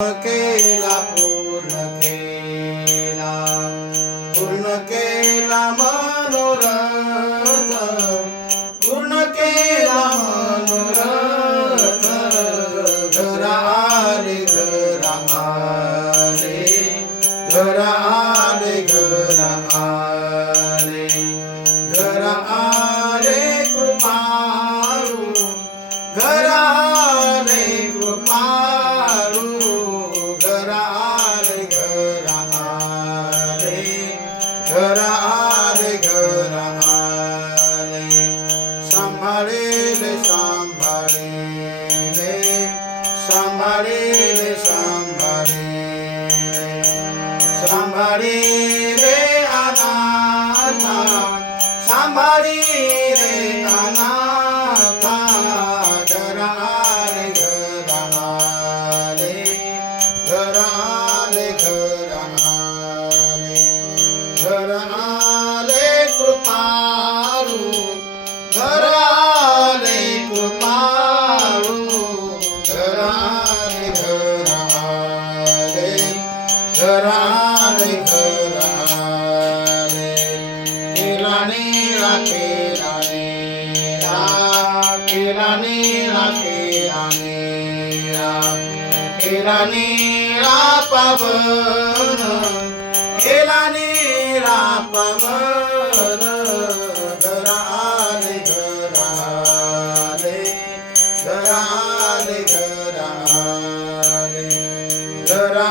केला पूर्ण केला, पूर्ण केला मनोरथ, पूर्ण केला मनोरथ. घरा आले घरा आले, घरा आले घरा आले, घरा आले कृपाळू, घरा आले कृपाळू. घरा आले घरा आले, घरा आले घरा आले. सांभाळेले सांभाळेले, सांभाळेले सांभाळेले, सांभाळेले अनाथा, सांभाळेले अनाथा. घरा आले घरा आले, घरा आले घरा आले, घरा आले कृपाळू, घरा आले कृपाळू. घरा आले घरा आले, घरा आले घरा आले. केला नीला केला नीला, केला नीला केला नीला, केला नीला पवन, केला नीला पवन. घरा आले घरा आले, घरा आले घरा आले, घरा